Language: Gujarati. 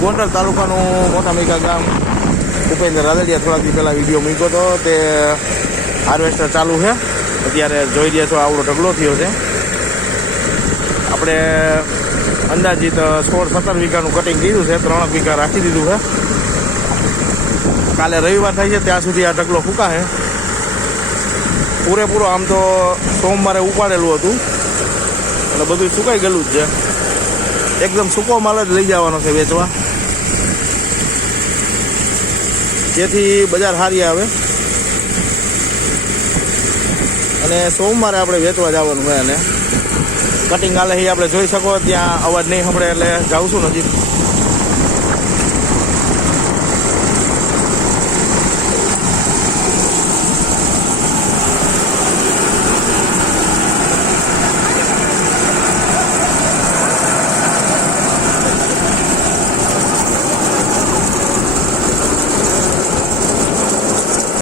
ગોંડલ તાલુકાનું મોટા મીકા ગામ ઉપેન્દ્ર રાદડિયા થોડાક દી પહેલાં વિડીયો મૂક્યો હતો. તે હાર્વેસ્ટર ચાલુ છે. અત્યારે જોઈ રહ્યા છો આવડો ઢગલો થયો છે. આપણે અંદાજિત 16-17 વીઘાનું કટિંગ કર્યું છે. 3 વીઘા રાખી દીધું છે. કાલે રવિવાર થાય છે ત્યાં સુધી આ ઢગલો ફૂંકાશે પૂરેપૂરો. આમ તો સોમવારે ઉપાડેલું હતું એટલે બધું સુકાઈ ગયેલું જ છે. એકદમ સૂકો માલ જ લઈ જવાનો છે વેચવા, જેથી બજાર સારી આવે. અને સોમવારે આપણે વેચવા જવાનું હોય અને કટિંગ હાલે એ આપણે જોઈ શકો. ત્યાં અવાજ નહીં સાંભળે એટલે જાઉં છું નજીક.